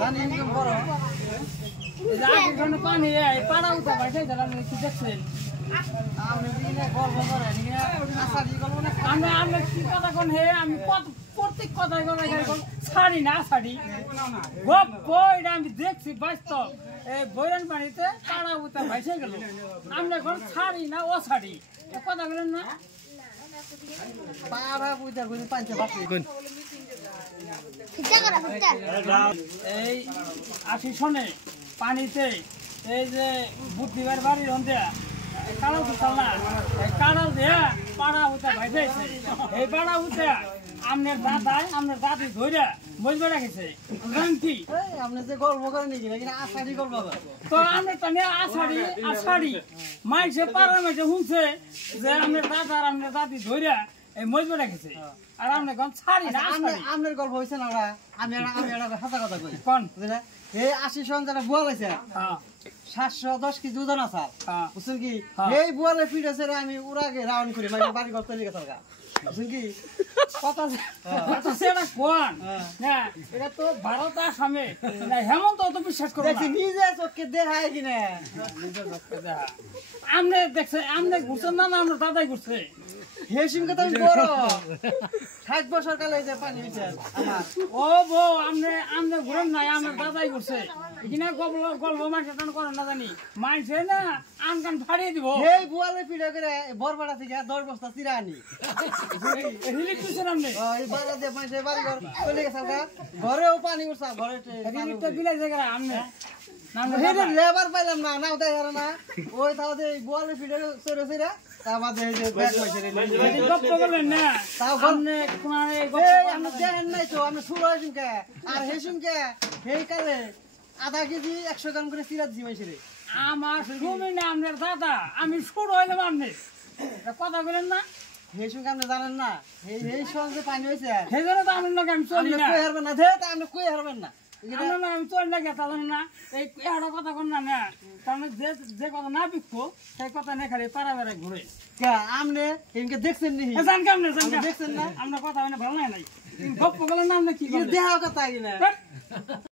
জানি ইনকাম করো পানি পাড়া উঠা বাইরে গেলাম কি দেখছেন আমরা কি কথা কোন হে আমি প্রত্যেক কথায় ছাড়ি না ছাড়ি গপ্প এটা আমি দেখছি বাস্তব এই বৈরান পানিতে পাড়া উঠা ভাইসে গেল আমরা এখন ছাড়ি না ও ছাড়ি কথা বলেন না পাড়া উঠা করে পাঁচে বাকি এই 80 সনে পানিতে এই যে বুদ্ধিবার বাড়ির হন্দে কাড়াল চাল না কাড়াল দিয়ে পাড়া উঠে ভাইছে এই পাড়া উঠে আপনার দাদি ধরে বসবে রাখেছে কি আপনি যে গল্প করেন নাকি আষাঢ়ি গল্প তো আমরা তো আষাঢ়ি মাইসে পাড়ার মাইসে শুনছে যে আপনার দাদা আর আপনার দাদি ধরে এই মজবে রাখেছে আর আপনি কোন ছাড়ি না আপনার গল্প হয়েছে না আমি একটা হাসা কথা কই কোন এই 80 সন যারা বুয়া লাইছে 710 কেজি ওজন আছে বুঝছেন কি এই বুয়ালে ফিরেছে আমি উড়াগে রাউন্ড করে মানে বাড়ি ঘর তৈরি কথা বুঝছেন কি কথা সেটা কোন না এটা তো ভারত আসামে না হেমন্ত তো বিশ্বাস করো না নিজে চোখে দেখায় কি না নিজে চোখে দেখা আমনে দেখছে আমনে ঘুরছেন না আমরা দাদাই ঘুরছে হেসিম কথা বড় 60 বছর কালে যে পানি হইছে আমার ও বউ আমনে ঘুরেন নাই আমরা দাদাই ঘুরছে কিনা গল্প মাসে টান করেন না জানি মাইছে না আনকান ফাড়িয়ে দিব এই বুয়ালে পিড়ে করে বরবাড়া থেকে 10 বস্তা চিরা আনি রিলিক দিছেন আপনি এই বাড়া দে মাইছে বাড়ি ঘর চলে গেছে ঘরেও পানি উঠছে ঘরে রিলিকটা বিলাই জায়গা আমনে না লেবার পাইলাম না নাও দেয় না ওই তাও যে বুয়ালে পিড়ে চরে চরে তা বাদে এই যে ব্যাগ হইছে রে গপ্প বলেন না তাও গন্নে কোনারে গপ্প আমরা দেখেন নাই তো আমরা শুরু হইছিম কে আর হেসিম কে এই কালে আধা কেজি 100 গ্রাম করে চিরা দিছি মাইছে রে আমার তুমি না আপনার দাদা আমি শুরু হইলাম আপনি কথা বলেন না হেসিম কে আপনি জানেন না এই সঙ্গে পানি হইছে সেই জন্য তো আপনার নাকি আমি চলি না কই হারবেন না দে তা আপনি কই হারবেন না আমি চল না গেতা না এই একটা কথা কোন না না তাহলে যে কথা না বিকবো সেই কথা না খালি পাড়া বেড়া ঘুরে আমনে এমকে দেখছেন নি জান কেমনে দেখছেন না আমরা কথা হয় না ভালো নাই গপ্প বলেন না আপনি কি দেখা কথা কি না